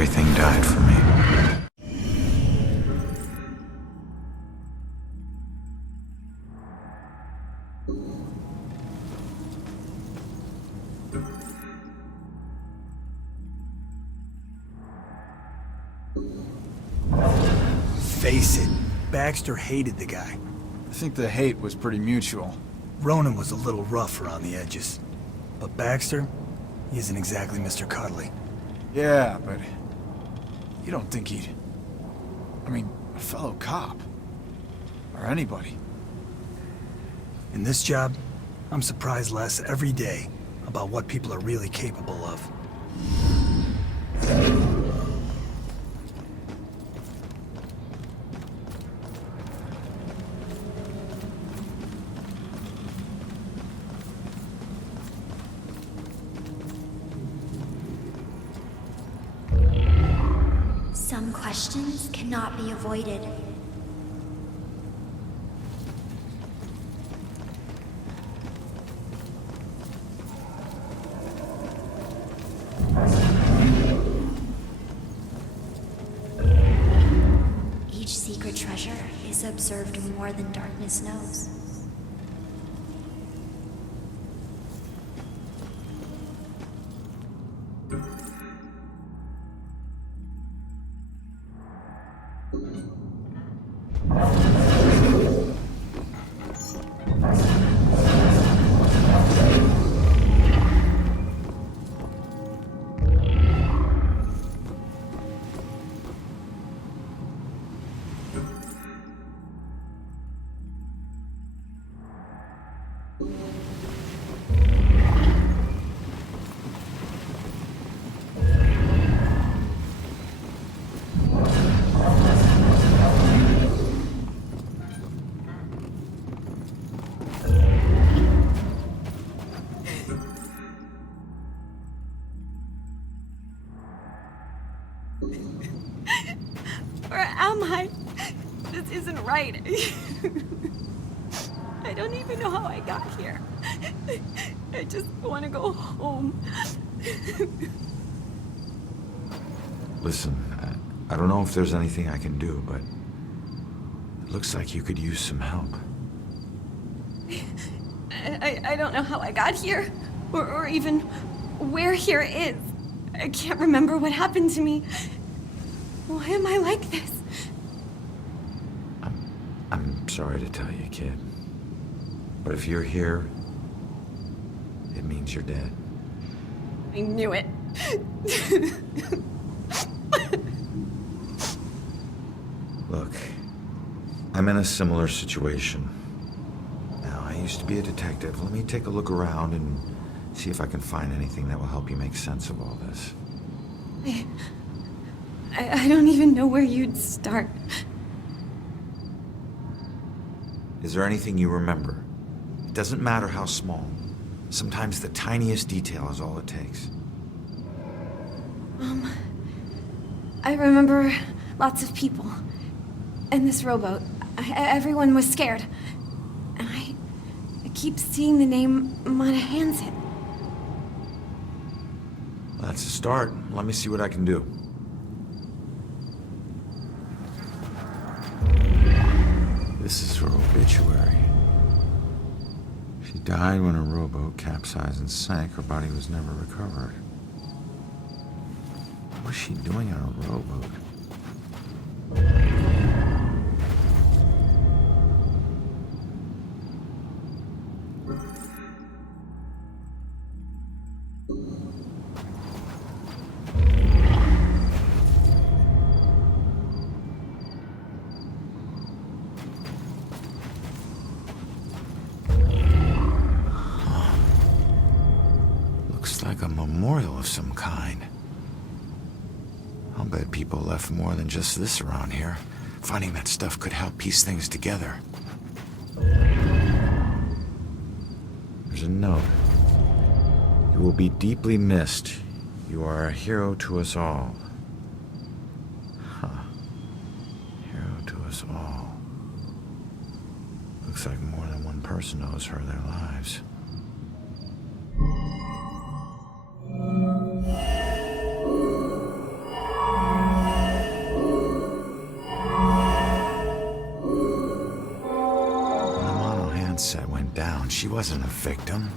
everything died for me. Face it, Baxter hated the guy. I think the hate was pretty mutual. Ronan was a little rough around the edges. But Baxter, he isn't exactly Mr. Cuddly. Yeah, but you don't think he'd... I mean, a fellow cop. Or anybody. In this job, I'm surprised less every day about what people are really capable of. Some questions cannot be avoided. Each secret treasure is observed more than darkness knows. Where am I? This isn't right. I don't even know how I got here. I just want to go home. Listen, I don't know if there's anything I can do, but it looks like you could use some help. I don't know how I got here, or even where here is. I can't remember what happened to me. Why am I like this? I'm sorry to tell you, kid. But if you're here, it means you're dead. I knew it. Look, I'm in a similar situation. Now, I used to be a detective. Let me take a look around and see if I can find anything that will help you make sense of all this. I don't even know where you'd start. Is there anything you remember? It doesn't matter how small. Sometimes the tiniest detail is all it takes. I remember lots of people. And this rowboat. Everyone was scared. And I keep seeing the name Monahan's. That's a start. Let me see what I can do. This is her obituary. She died when a rowboat capsized and sank. Her body was never recovered. What was she doing on a rowboat? Like a memorial of some kind. I'll bet people left more than just this around here. Finding that stuff could help piece things together. There's a note. You will be deeply missed. You are a hero to us all. Huh. Hero to us all. Looks like more than one person owes her their lives. she wasn't a victim.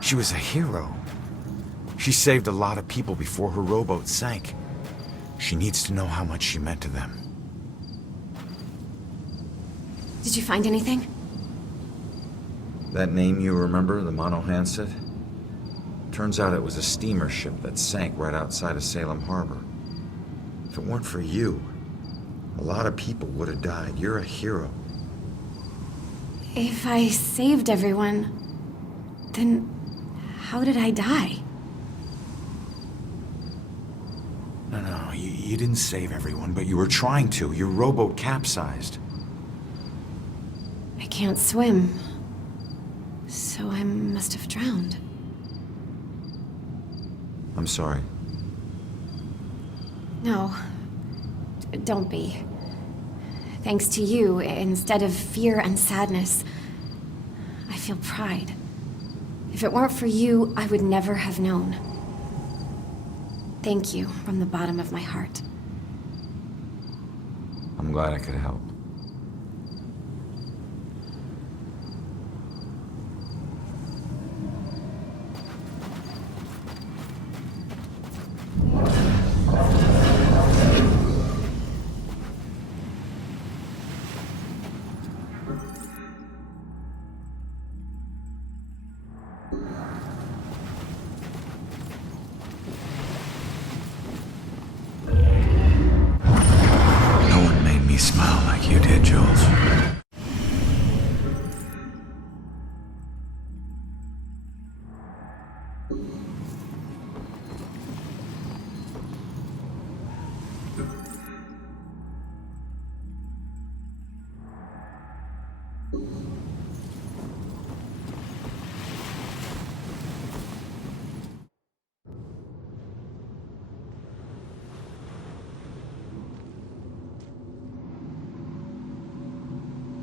She was a hero. She saved a lot of people before her rowboat sank. She needs to know how much she meant to them. Did you find anything? That name you remember, the Mono Hanset? Turns out it was a steamer ship that sank right outside of Salem Harbor. If it weren't for you, a lot of people would have died. You're a hero. If I saved everyone, then how did I die? No, you didn't save everyone, but you were trying to. Your rowboat capsized. I can't swim, so I must have drowned. I'm sorry. No, don't be. Thanks to you, instead of fear and sadness, I feel pride. If it weren't for you, I would never have known. Thank you from the bottom of my heart. I'm glad I could help. Smile like you did, Jules.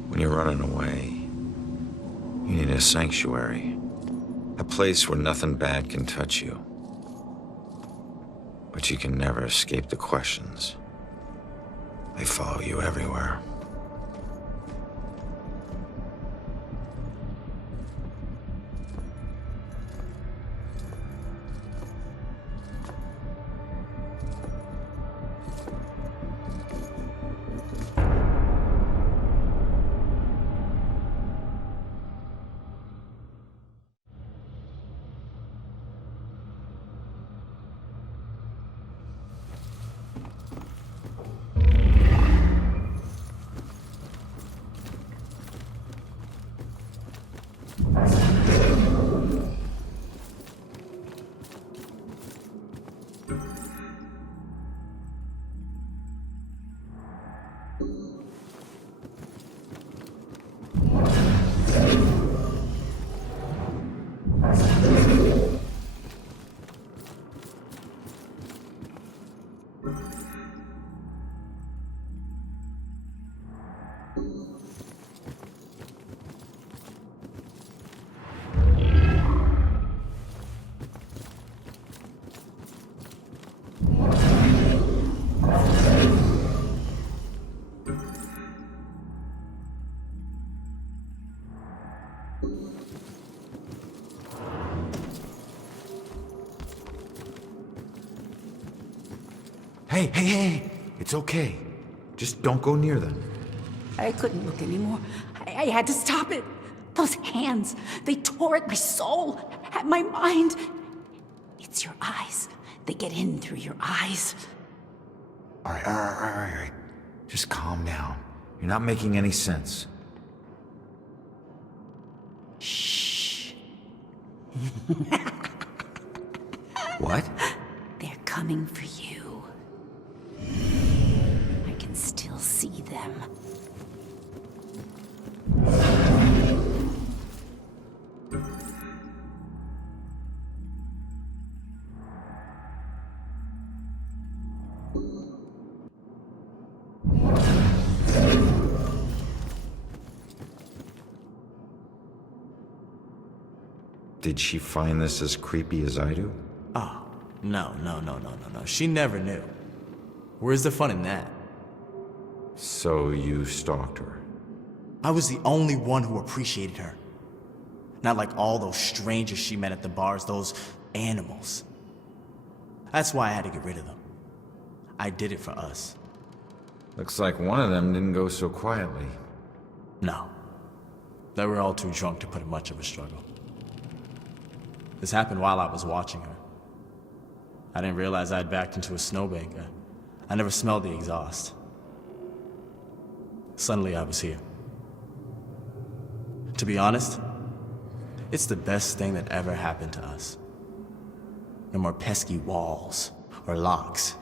When you're running away, you need a sanctuary. A place where nothing bad can touch you. But you can never escape the questions. They follow you everywhere. Hey, it's okay. Just don't go near them. I couldn't look anymore. I had to stop it. Those hands, they tore at my soul, at my mind. It's your eyes. They get in through your eyes. All right. Just calm down. You're not making any sense. Shh. What? They're coming for you. I can still see them. Did she find this as creepy as I do? Oh, no. She never knew. Where's the fun in that? So you stalked her? I was the only one who appreciated her. Not like all those strangers she met at the bars, those animals. That's why I had to get rid of them. I did it for us. Looks like one of them didn't go so quietly. No. They were all too drunk to put in much of a struggle. This happened while I was watching her. I didn't realize I'd backed into a snowbank. I never smelled the exhaust. Suddenly I was here. To be honest, it's the best thing that ever happened to us. No more pesky walls or locks.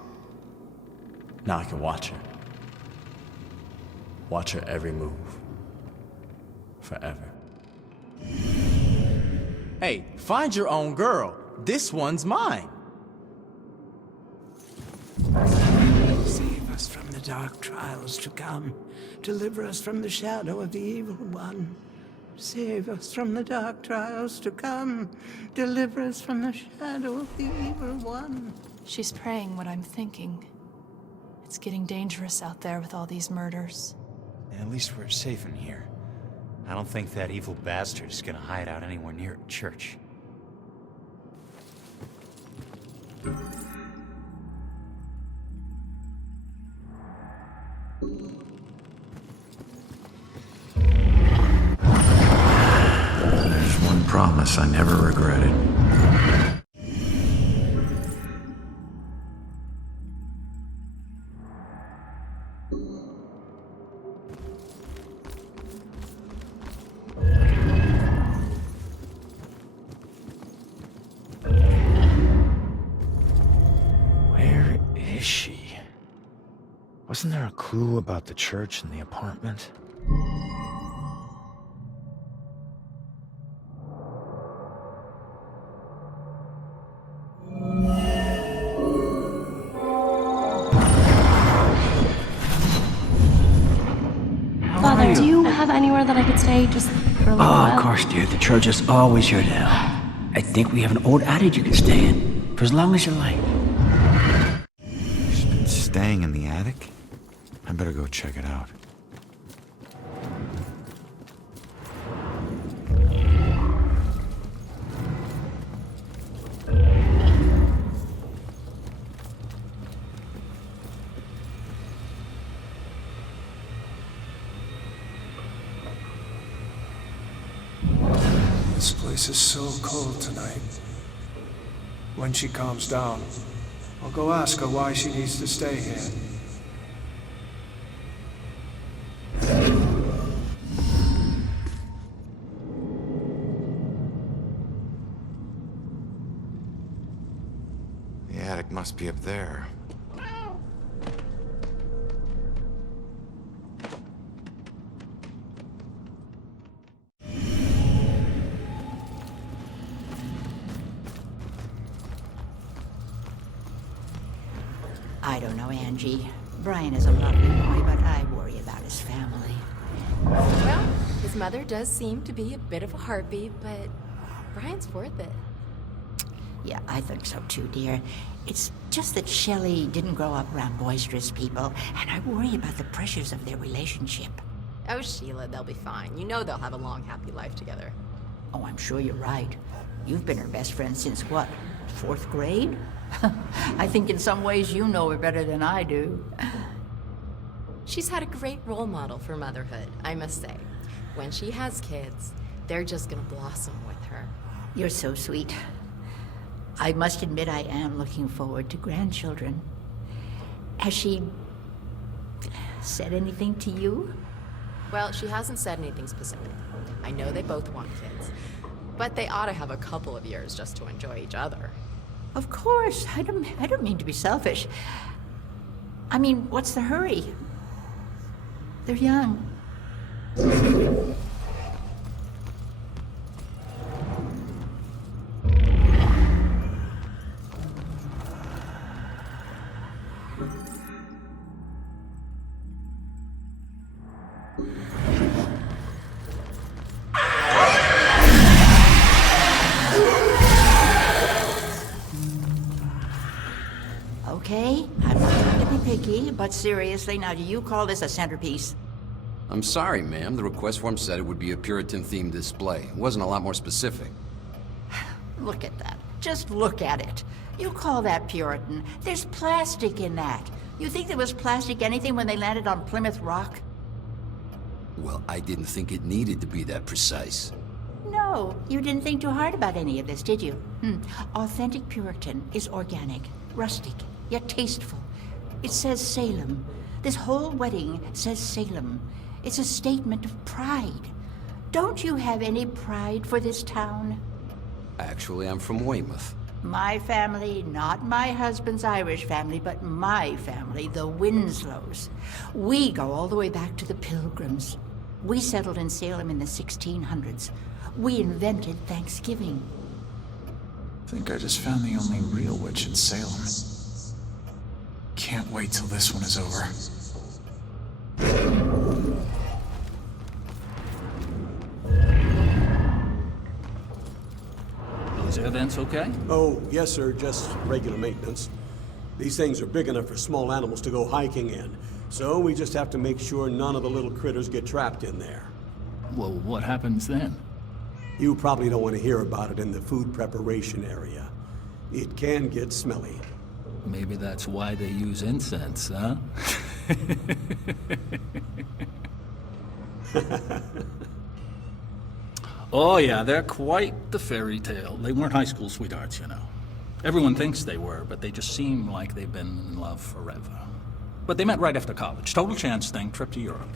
Now I can watch her. Watch her every move. Forever. Hey, find your own girl. This one's mine. Save us from the dark trials to come. Deliver us from the shadow of the evil one. Save us from the dark trials to come. Deliver us from the shadow of the evil one. She's praying what I'm thinking. It's getting dangerous out there with all these murders. At least we're safe in here. I don't think that evil bastard is gonna hide out anywhere near a church. There's one promise I never regretted. Where is she? Wasn't there a clue about the church in the apartment? Father, do you have anywhere that I could stay just for a little while? Of course, dear. The church is always your to help. I think we have an old attic you can stay in, for as long as you like. She's been staying in the attic? I better go check it out. This place is so cold tonight. When she calms down, I'll go ask her why she needs to stay here. The attic must be up there. I don't know, Angie. Brian is a lovely boy, but I worry about his family. Well, his mother does seem to be a bit of a heartbeat, but Brian's worth it. Yeah, I think so too, dear. It's just that Shelley didn't grow up around boisterous people, and I worry about the pressures of their relationship. Oh, Sheila, they'll be fine. You know they'll have a long, happy life together. Oh, I'm sure you're right. You've been her best friend since what, 4th grade? I think in some ways you know her better than I do. She's had a great role model for motherhood, I must say. When she has kids, they're just gonna blossom with her. You're so sweet. I must admit I am looking forward to grandchildren. Has she said anything to you? Well, she hasn't said anything specific. I know they both want kids, but they ought to have a couple of years just to enjoy each other. Of course. I don't mean to be selfish. I mean, what's the hurry? They're young. Okay, I'm not trying to be picky, but seriously, now do you call this a centerpiece? I'm sorry, ma'am. The request form said it would be a Puritan-themed display. It wasn't a lot more specific. Look at that. Just look at it. You call that Puritan? There's plastic in that. You think there was plastic anything when they landed on Plymouth Rock? Well, I didn't think it needed to be that precise. No, you didn't think too hard about any of this, did you? Authentic Puritan is organic, rustic, yet tasteful. It says Salem. This whole wedding says Salem. It's a statement of pride. Don't you have any pride for this town? Actually, I'm from Weymouth. My family, not my husband's Irish family, but my family, the Winslows. We go all the way back to the Pilgrims. We settled in Salem in the 1600s. We invented Thanksgiving. I think I just found the only real witch in Salem. Can't wait till this one is over. Is evidence okay? Oh, yes, sir. Just regular maintenance. These things are big enough for small animals to go hiking in. So we just have to make sure none of the little critters get trapped in there. Well, what happens then? You probably don't want to hear about it in the food preparation area. It can get smelly. Maybe that's why they use incense, huh? Oh yeah, they're quite the fairy tale. They weren't high school sweethearts, you know. Everyone thinks they were, but they just seem like they've been in love forever. But they met right after college. Total chance thing, trip to Europe.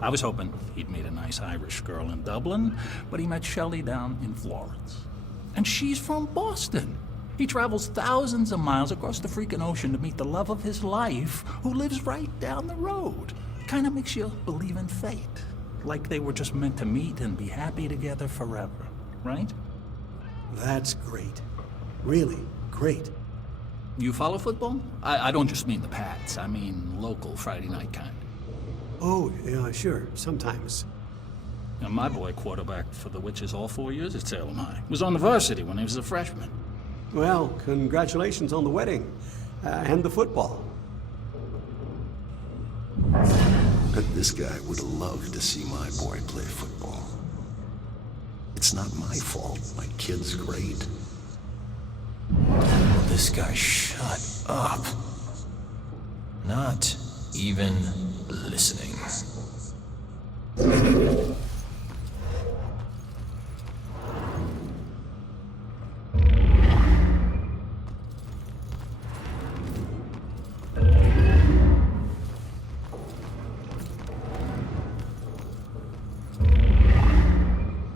I was hoping he'd meet a nice Irish girl in Dublin, but he met Shelley down in Florence. And she's from Boston. He travels thousands of miles across the freaking ocean to meet the love of his life, who lives right down the road. Kinda makes you believe in fate. Like they were just meant to meet and be happy together forever, right? That's great. Really great. You follow football? I don't just mean the Pats. I mean local Friday night kind. Oh, yeah, sure. Sometimes. Now, my boy quarterbacked for the Witches all 4 years at Salem High. Was on the varsity when he was a freshman. Well, congratulations on the wedding. And the football. This guy would have loved to see my boy play football. It's not my fault. My kid's great. Will this guy shut up? Not even listening.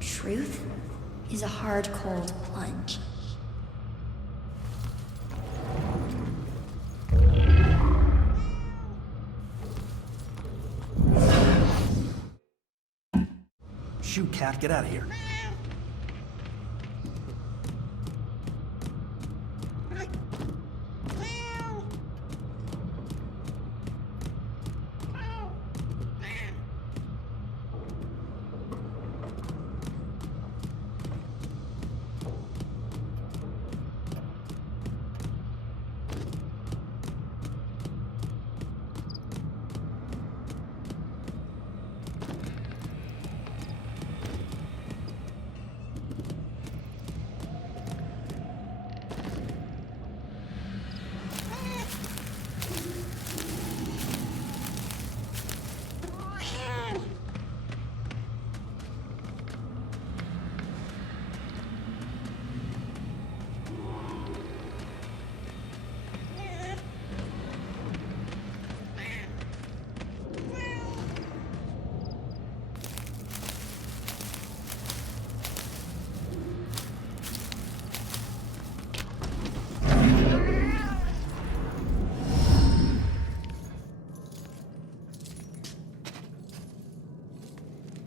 Truth is a hard, cold plunge. Shoot, Cat, get out of here.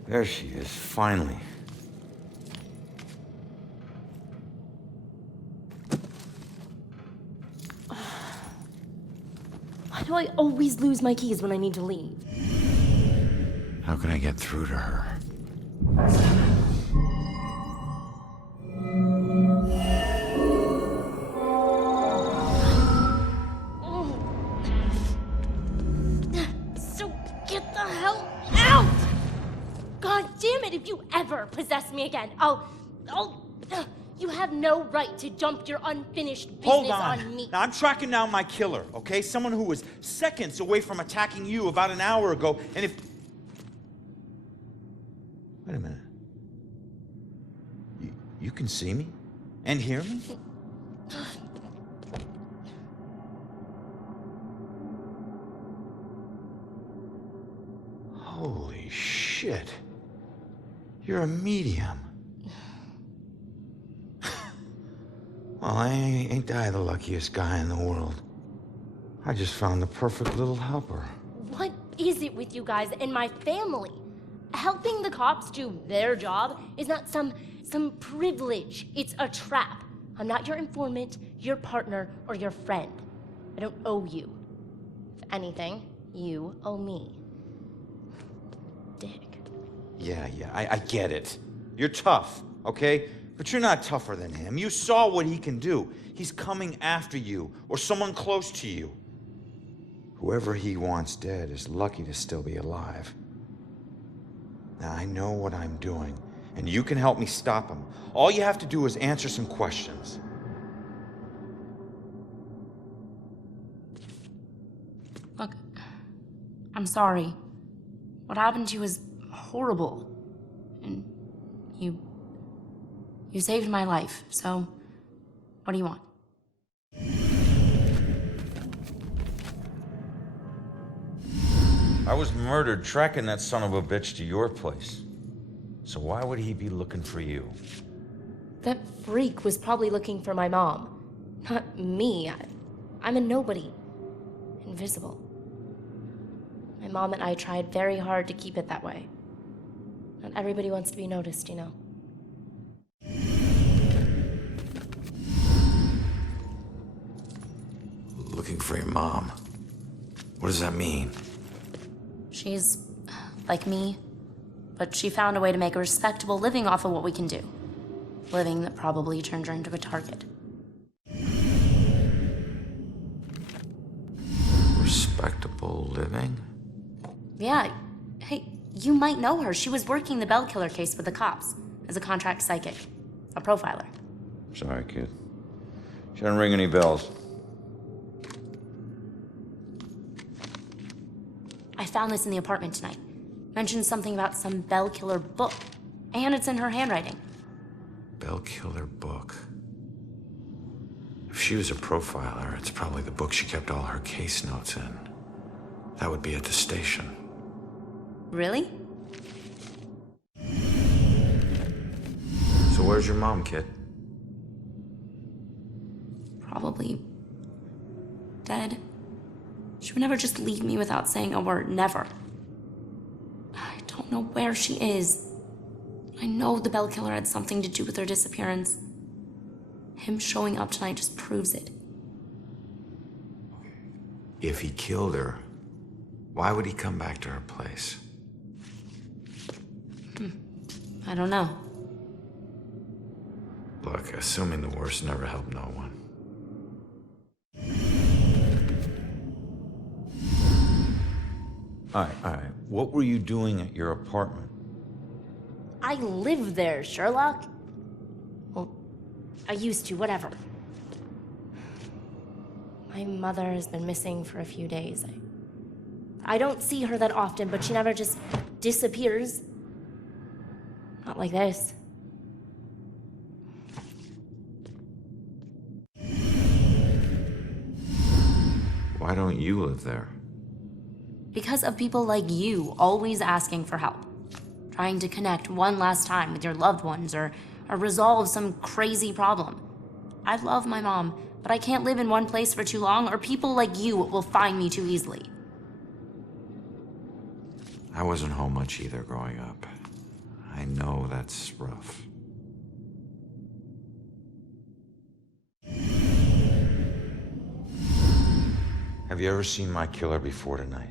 There she is, finally. Why do I always lose my keys when I need to leave? How can I get through to her? So get the hell out! If you ever possess me again, I'll... You have no right to dump your unfinished business Hold on. on me. Now, I'm tracking down my killer, okay? Someone who was seconds away from attacking you about an hour ago, and if... Wait a minute. You can see me? And hear me? Holy shit. You're a medium. Well, ain't I the luckiest guy in the world? I just found the perfect little helper. What is it with you guys and my family? Helping the cops do their job is not some privilege. It's a trap. I'm not your informant, your partner, or your friend. I don't owe you. If anything, you owe me. Dick. Yeah, I get it. You're tough, okay? But you're not tougher than him. You saw what he can do. He's coming after you, or someone close to you. Whoever he wants dead is lucky to still be alive. Now, I know what I'm doing, and you can help me stop him. All you have to do is answer some questions. Look, I'm sorry. What happened to you is horrible. And you saved my life, so what do you want? I was murdered tracking that son of a bitch to your place. So why would he be looking for you? That freak was probably looking for my mom. Not me. I'm a nobody. Invisible. My mom and I tried very hard to keep it that way. Not everybody wants to be noticed, you know. Looking for your mom. What does that mean? She's like me, but she found a way to make a respectable living off of what we can do. Living that probably turned her into a target. Respectable living? Yeah, hey, you might know her. She was working the Bell Killer case with the cops as a contract psychic, a profiler. Sorry, kid. She doesn't ring any bells. I found this in the apartment tonight. Mentioned something about some Bell Killer book, and it's in her handwriting. Bell Killer book. If she was a profiler, it's probably the book she kept all her case notes in. That would be at the station. Really? So where's your mom, kid? Probably dead. She would never just leave me without saying a word, never. I don't know where she is. I know the Bell Killer had something to do with her disappearance. Him showing up tonight just proves it. If he killed her, why would he come back to her place? I don't know. Look, assuming the worst never helped no one. All right. What were you doing at your apartment? I live there, Sherlock. Well, I used to, whatever. My mother has been missing for a few days. I don't see her that often, but she never just disappears. Not like this. Why don't you live there? Because of people like you always asking for help. Trying to connect one last time with your loved ones or resolve some crazy problem. I love my mom, but I can't live in one place for too long or people like you will find me too easily. I wasn't home much either growing up. I know that's rough. Have you ever seen my killer before tonight?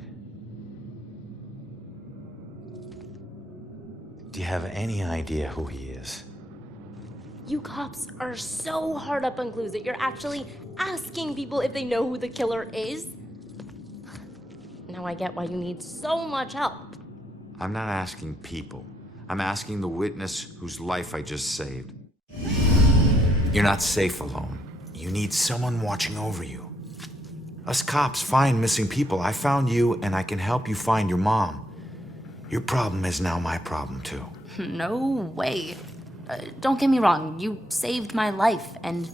Do you have any idea who he is? You cops are so hard up on clues that you're actually asking people if they know who the killer is. Now I get why you need so much help. I'm not asking people. I'm asking the witness whose life I just saved. You're not safe alone. You need someone watching over you. Us cops find missing people. I found you, and I can help you find your mom. Your problem is now my problem, too. No way. Don't get me wrong, you saved my life, and...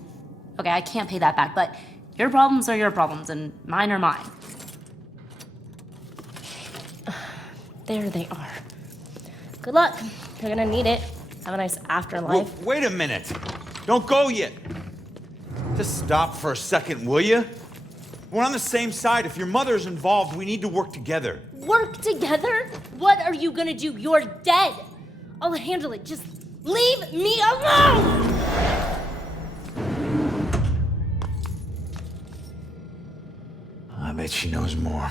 Okay, I can't pay that back, but your problems are your problems, and mine are mine. There they are. Good luck. You're gonna need it. Have a nice afterlife. Whoa, wait a minute. Don't go yet. Just stop for a second, will you? We're on the same side. If your mother's involved, we need to work together. Work together? What are you gonna do? You're dead. I'll handle it. Just leave me alone! I bet she knows more.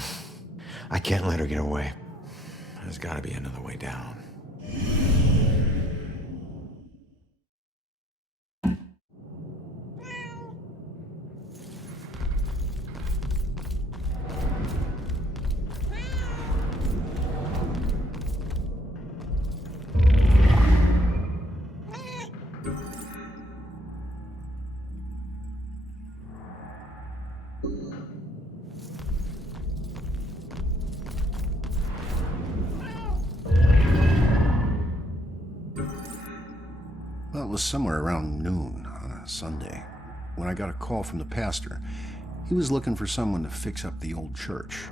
I can't let her get away. There's gotta be another way down. Well, it was somewhere around noon on a Sunday when I got a call from the pastor. He was looking for someone to fix up the old church.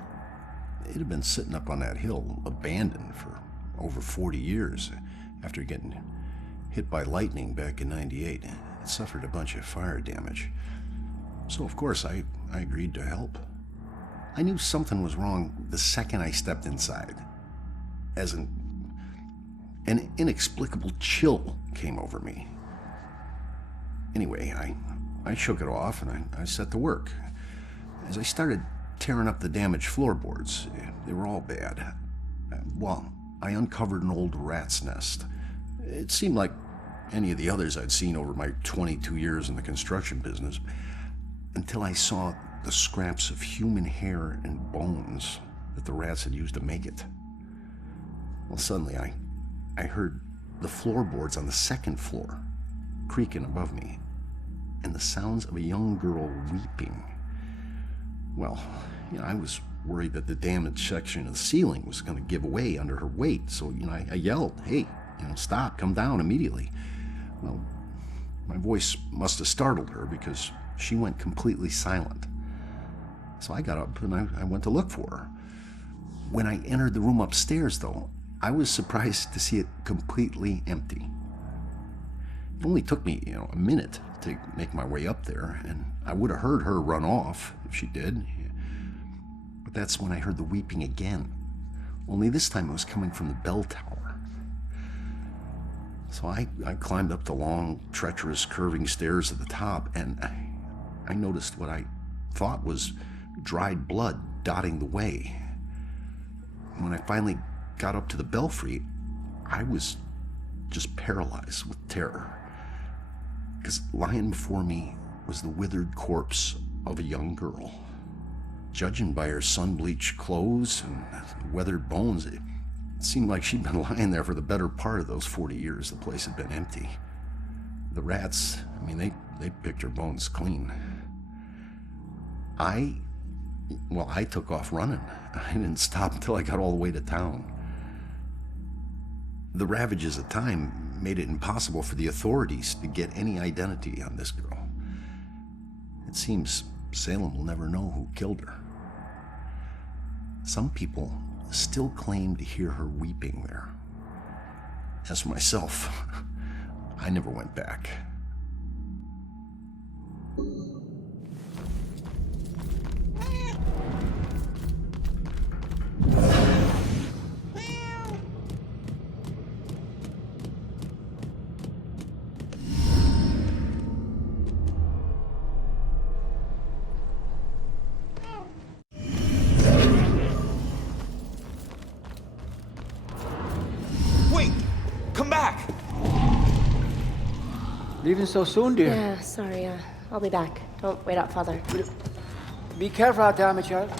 It had been sitting up on that hill, abandoned for over 40 years. After getting hit by lightning back in '98, it suffered a bunch of fire damage. So, of course, I agreed to help. I knew something was wrong the second I stepped inside. As an inexplicable chill came over me. Anyway, I shook it off and I set to work. As I started tearing up the damaged floorboards, they were all bad. Well, I uncovered an old rat's nest. It seemed like any of the others I'd seen over my 22 years in the construction business, until I saw the scraps of human hair and bones that the rats had used to make it. Well, suddenly I heard the floorboards on the second floor creaking above me, and the sounds of a young girl weeping. Well, I was worried that the damaged section of the ceiling was going to give way under her weight, so, I yelled, "Hey, stop, come down immediately." Well, my voice must have startled her because she went completely silent. So I got up and I went to look for her. When I entered the room upstairs, though, I was surprised to see it completely empty. It only took me, a minute to make my way up there, and I would have heard her run off if she did. But that's when I heard the weeping again. Only this time it was coming from the bell tower. So I climbed up the long, treacherous, curving stairs at the top, and I noticed what I thought was dried blood dotting the way. When I finally got up to the belfry, I was just paralyzed with terror. Because lying before me was the withered corpse of a young girl. Judging by her sun-bleached clothes and weathered bones, it seemed like she'd been lying there for the better part of those 40 years the place had been empty. The rats, they picked her bones clean. I took off running. I didn't stop until I got all the way to town. The ravages of time made it impossible for the authorities to get any identity on this girl. It seems Salem will never know who killed her. Some people still claim to hear her weeping there. As for myself, I never went back. Leaving so soon, dear? Yeah, sorry. I'll be back. Don't wait out, Father. Be careful out there, my child.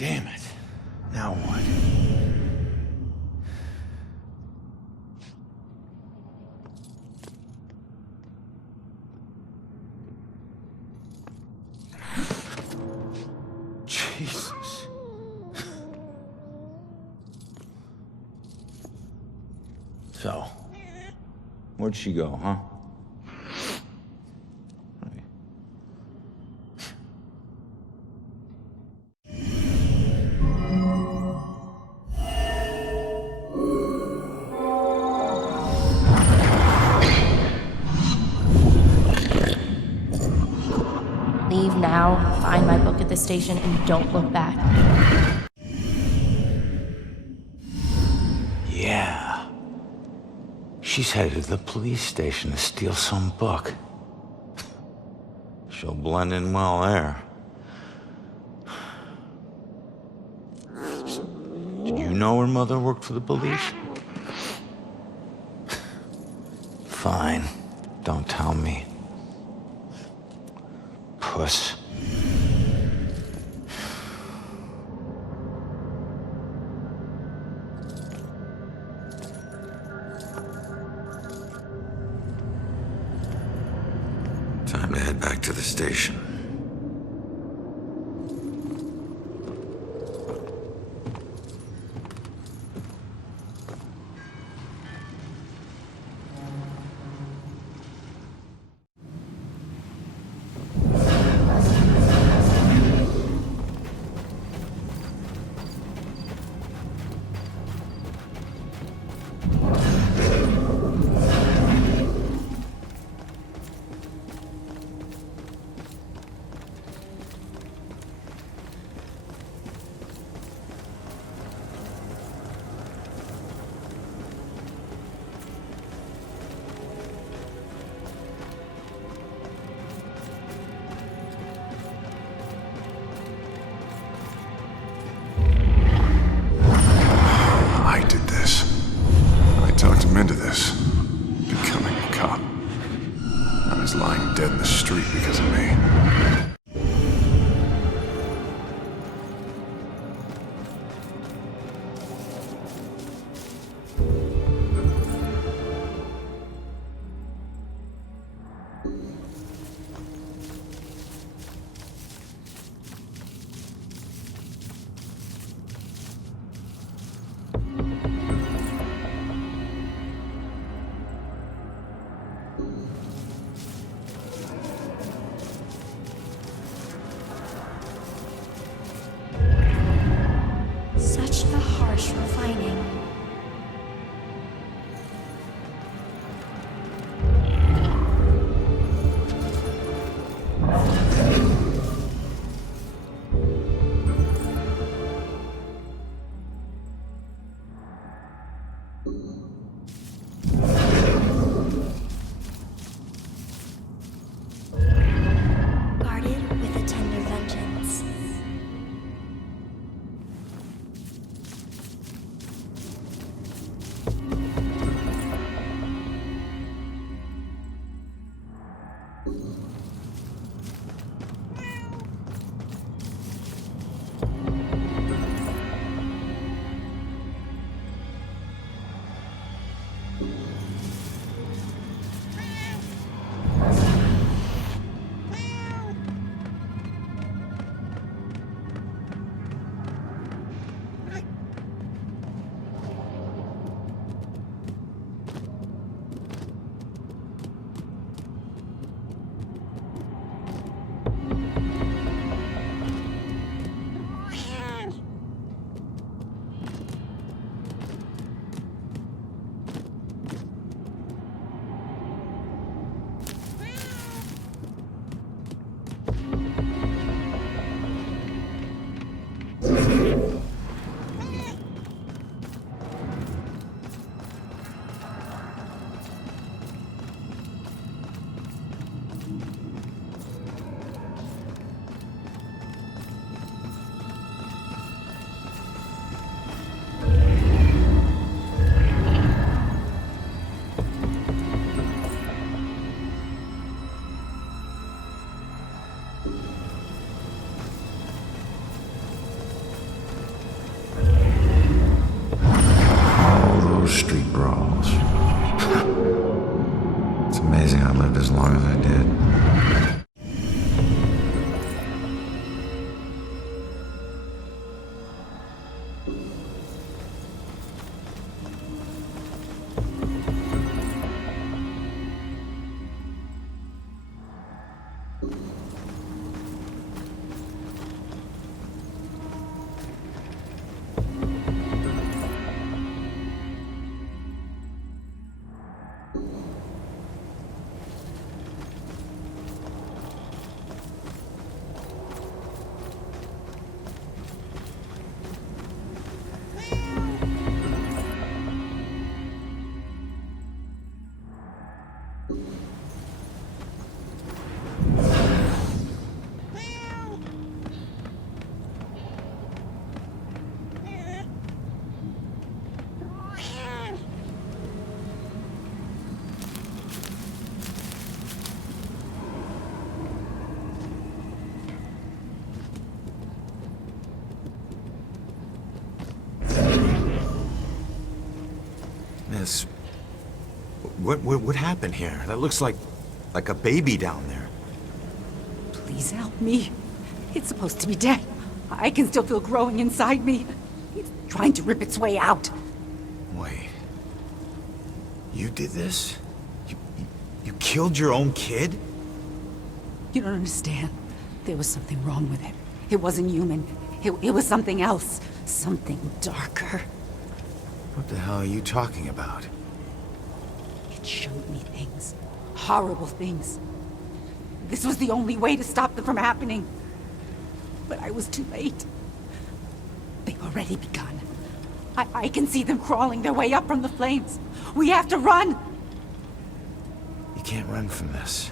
Damn it. Now what? Jesus. So, where'd she go, huh? Leave now, find my book at the station, and don't look back. Yeah. She's headed to the police station to steal some book. She'll blend in well there. Did you know her mother worked for the police? Fine. Don't tell me. Puss. Time to head back to the station. Miss, what happened here? That looks like a baby down there. Please help me. It's supposed to be dead. I can still feel growing inside me. It's trying to rip its way out. Wait. You did this? You killed your own kid? You don't understand. There was something wrong with it. It wasn't human. It was something else. Something darker. What the hell are you talking about? It showed me things. Horrible things. This was the only way to stop them from happening. But I was too late. They've already begun. I can see them crawling their way up from the flames. We have to run! You can't run from this.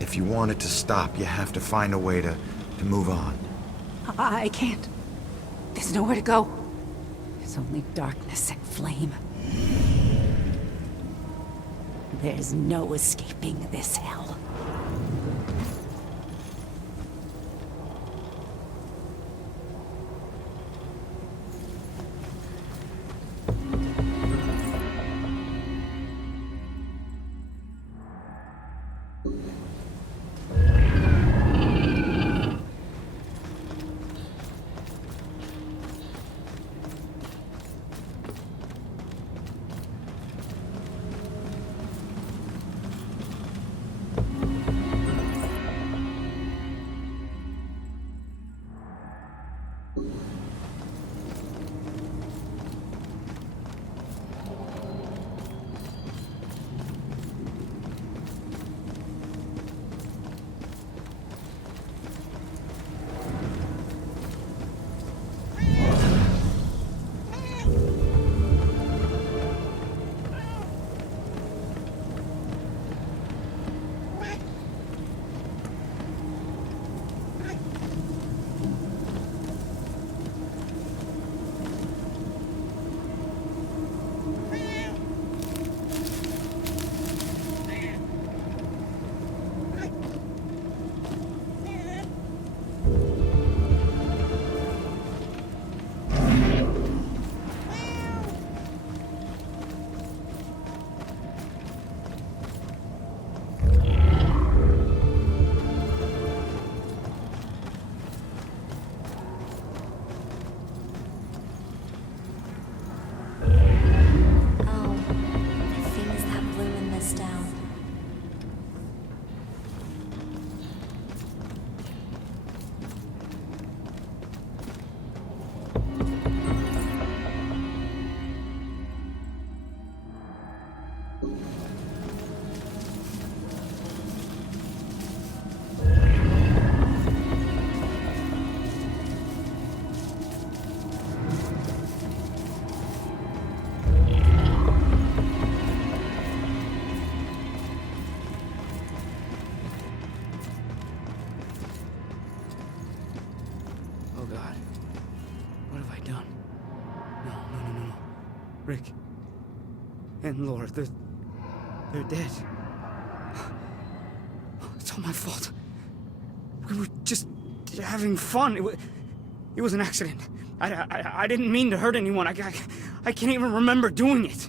If you want it to stop, you have to find a way to move on. I can't. There's nowhere to go. There's only darkness and flame. There's no escaping this hell. Rick and Laura, they're dead. It's all my fault. We were just having fun. It was an accident. I didn't mean to hurt anyone. I can't even remember doing it.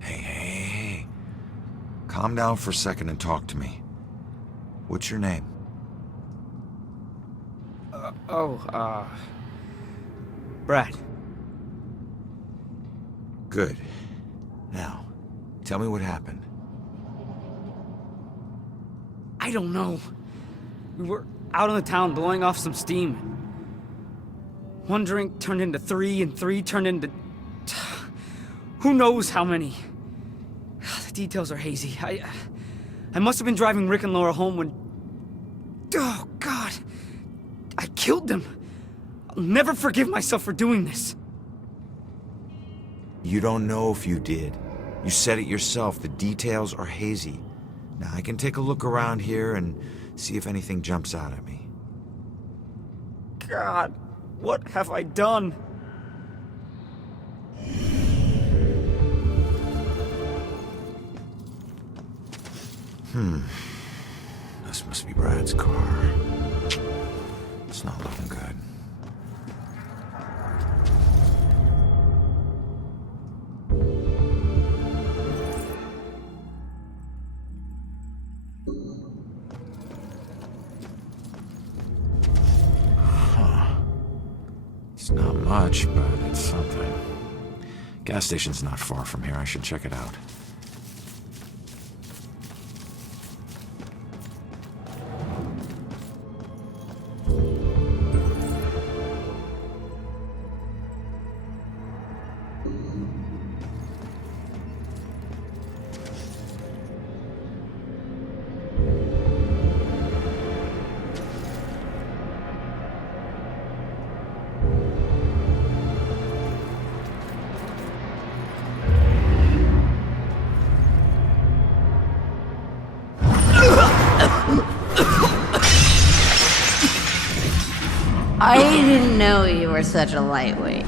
Hey. Calm down for a second and talk to me. What's your name? Brad. Good. Now, tell me what happened. I don't know. We were out in the town blowing off some steam. One drink turned into three, and three turned into... who knows how many. The details are hazy. I must have been driving Rick and Laura home when... oh, God. I killed them. I'll never forgive myself for doing this. You don't know if you did. You said it yourself. The details are hazy. Now, I can take a look around here and see if anything jumps out at me. God, what have I done? This must be Brad's car. It's not looking good. not much, but it's something. Gas station's not far from here. I should check it out. I didn't know you were such a lightweight.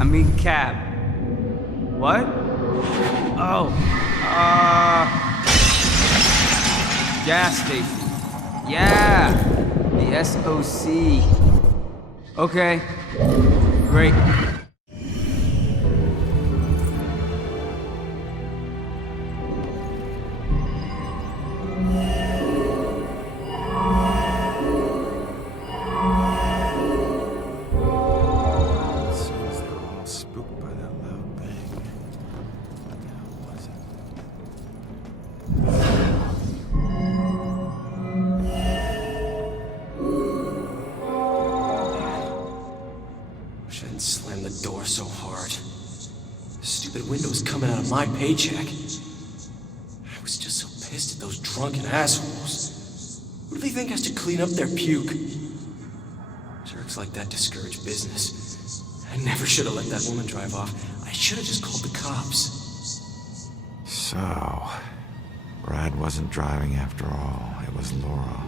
I mean cab. What? Oh. Gas station. Yeah! The SOC. Okay. Great. Slam the door so hard. The stupid window's coming out of my paycheck. I was just so pissed at those drunken assholes. Who do they think has to clean up their puke? Jerks like that discourage business. I never should have let that woman drive off. I should have just called the cops. So, Brad wasn't driving after all. It was Laura.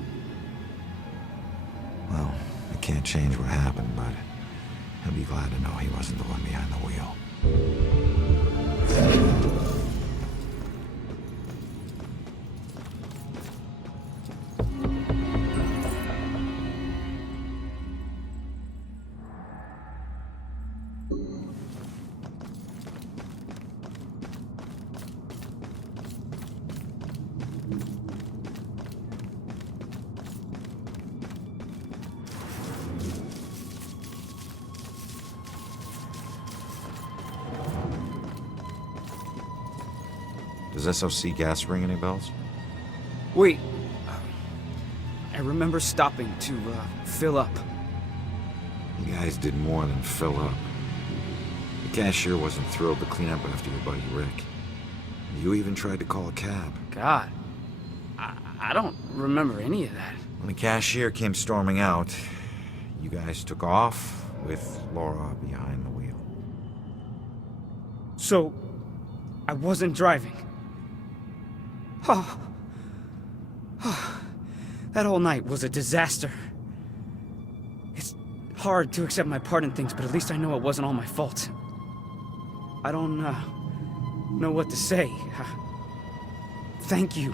Well, I can't change what happened, but he'll be glad to know he wasn't the one behind the wheel. Does SOC gas ring any bells? Wait. I remember stopping to fill up. You guys did more than fill up. The cashier wasn't thrilled to clean up after your buddy Rick. You even tried to call a cab. God. I don't remember any of that. When the cashier came storming out, you guys took off with Laura behind the wheel. So, I wasn't driving. That whole night was a disaster. It's hard to accept my part in things, but at least I know it wasn't all my fault. I don't know what to say. Thank you.